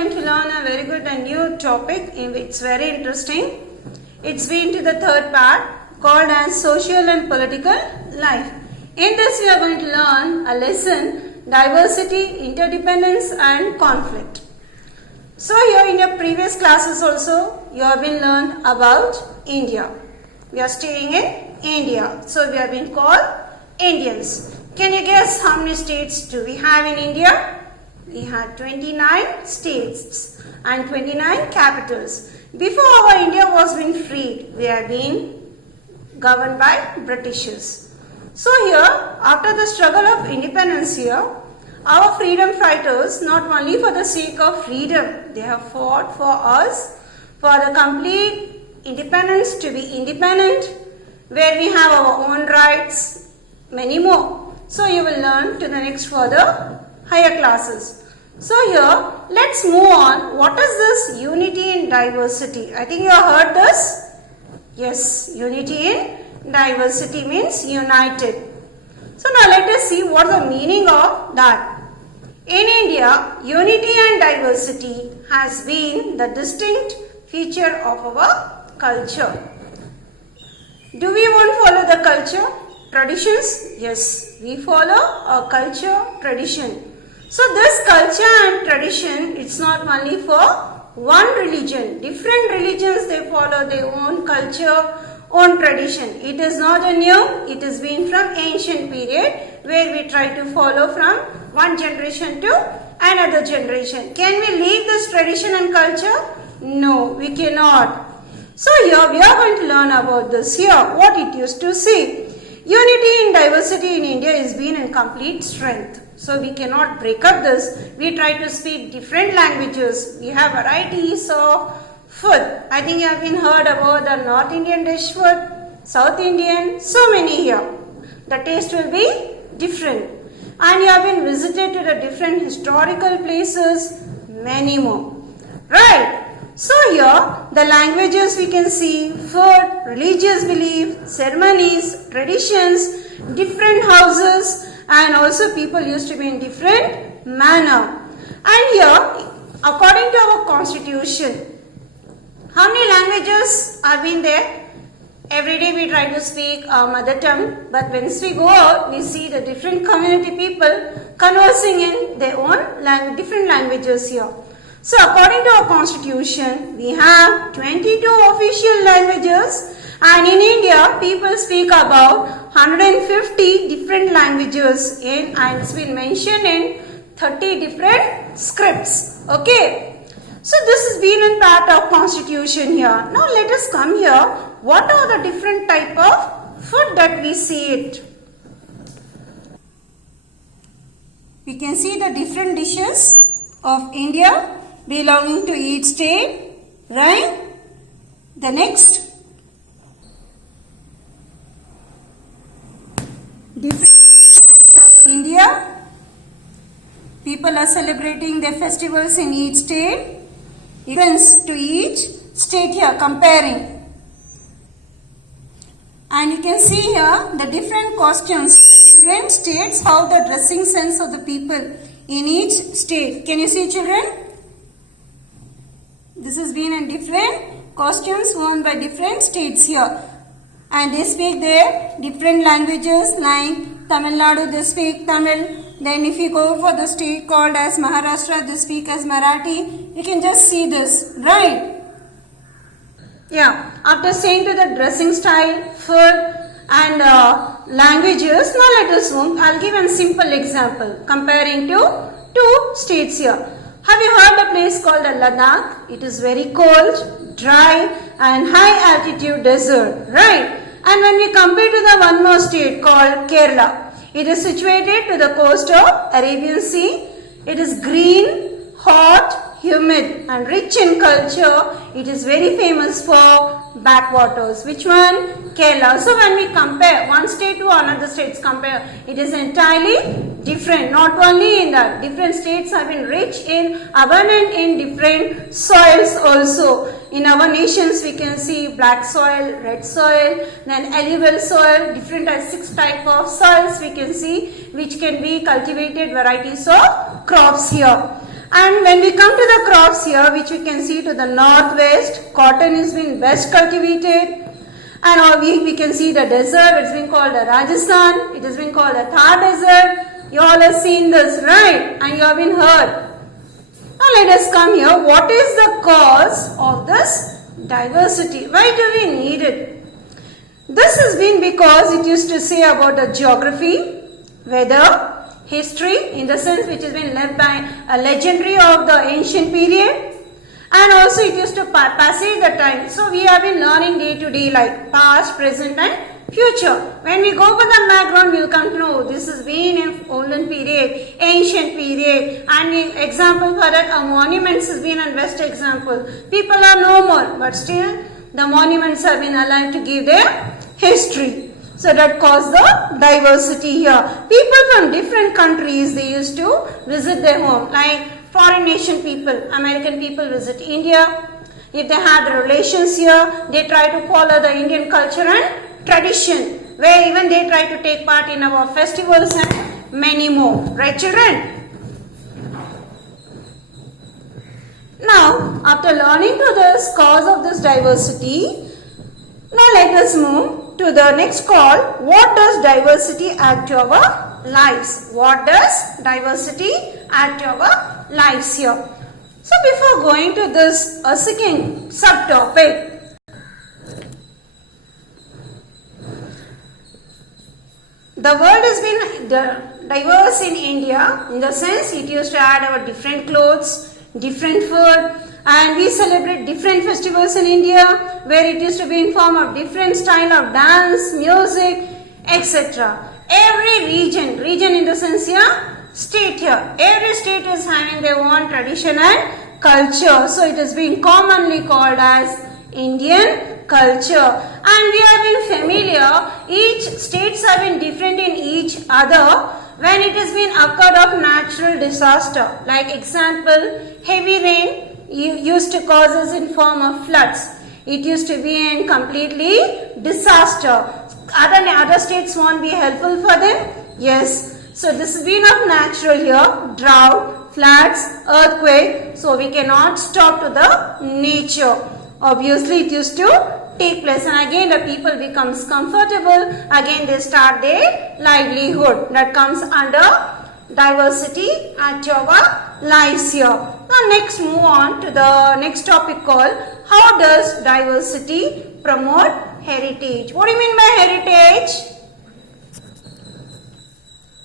going to learn a very good and new topic. It's very interesting. It's been to the third part called as social and political life. In this we are going to learn a lesson, diversity, interdependence and conflict. So here in your previous classes also you have been learned about India. We are staying in India. So we have been called Indians. Can you guess how many states do we have in India? We had 29 states and 29 capitals. Before our India was been freed, we have been governed by Britishers. So here, after the struggle of independence here, our freedom fighters, not only for the sake of freedom, they have fought for us, for the complete independence, to be independent, where we have our own rights, many more. So you will learn to the next further higher classes. So here, let's move on. What is this unity in diversity? I think you have heard this. Yes, unity in diversity means united. So now let us see what is the meaning of that. In India, unity and diversity has been the distinct feature of our culture. Do we want to follow the culture, traditions? Yes, we follow our culture, tradition. So this culture and tradition, it's not only for one religion. Different religions, they follow their own culture, own tradition. It is not a new, it has been from ancient period where we try to follow from one generation to another generation. Can we leave this tradition and culture? No, we cannot. So here we are going to learn about this here, what it used to say. Unity in diversity in India is been in complete strength. So we cannot break up this. We try to speak different languages. We have varieties of food. I think you have been heard about the North Indian dish food, South Indian, so many here. The taste will be different. And you have been visited to the different historical places, many more. Right. So here the languages we can see, food, religious belief, ceremonies, traditions, different houses, and also people used to be in different manner. And here, according to our constitution, how many languages are being there? Every day we try to speak our mother tongue, but once we go out, we see the different community people conversing in their own different languages here. So according to our constitution, we have 22 official languages, and in India, people speak about 150 different languages and it's been mentioned in 30 different scripts. Okay. So this has been in part of constitution here. Now let us come here. What are the different type of food that we see it? We can see the different dishes of India belonging to each state, right? The next, different India, people are celebrating their festivals in each state, difference to each state here, comparing. And you can see here the different costumes, different states, how the dressing sense of the people in each state. Can you see, children? This has been in different costumes worn by different states here. And they speak their different languages, like Tamil Nadu, they speak Tamil. Then if you go for the state called as Maharashtra, they speak as Marathi. You can just see this, right? Yeah, after saying to the dressing style, food and languages, now let us move. I'll give a simple example comparing to two states here. Have you heard a place called Ladakh? It is very cold, dry and high altitude desert, right? And when we compare to the one more state called Kerala, it is situated to the coast of Arabian Sea. It is green, hot, humid and rich in culture. It is very famous for backwaters. Which one? Kerala. So when we compare one state to another states compare, it is entirely different. Not only in that, different states have been rich in, abundant in different soils also. In our nations we can see black soil, red soil, then alluvial soil, different 6 type of soils we can see, which can be cultivated varieties of crops here. And when we come to the crop crops here which we can see to the northwest. Cotton is been best cultivated. And we can see the desert. It's been called the Rajasthan. It has been called the Thar Desert. You all have seen this, right? And you have been heard. Now let us come here. What is the cause of this diversity? Why do we need it? This has been because it used to say about the geography, weather, history, in the sense which has been led by a legendary of the ancient period, and also it used to passage the time. So we have been learning day to day, like past, present and future. When we go over the background, we will come to know this has been in olden period, ancient period, and example for that, a monuments has been a best example. People are no more, but still the monuments have been alive to give their history. So that caused the diversity here. People from different countries, they used to visit their home. Like foreign nation people, American people visit India. If they had relations here, they try to follow the Indian culture and tradition, where even they try to take part in our festivals and many more. Right, children? Now, after learning to this cause of this diversity, now let us move to the next call. What does diversity add to our lives? What does diversity add to our lives here? So before going to this second subtopic, the world has been diverse in India, in the sense it used to add our different clothes, different food, and we celebrate different festivals in India, where it used to be in form of different style of dance, music, etc. Every region in the sense here, state here, every state is having their own tradition and culture. So it has been commonly called as Indian culture. And we have been familiar, each states have been different in each other when it has been occurred of natural disaster. Like example, heavy rain used to cause us in form of floods. It used to be in completely disaster. Other states won't be helpful for them? Yes. So this has been of natural here, drought, floods, earthquake. So we cannot stop to the nature. Obviously it used to take place, and again the people becomes comfortable, again they start their livelihood. That comes under diversity at our lives here. Now next move on to the next topic called how does diversity promote heritage? What do you mean by heritage?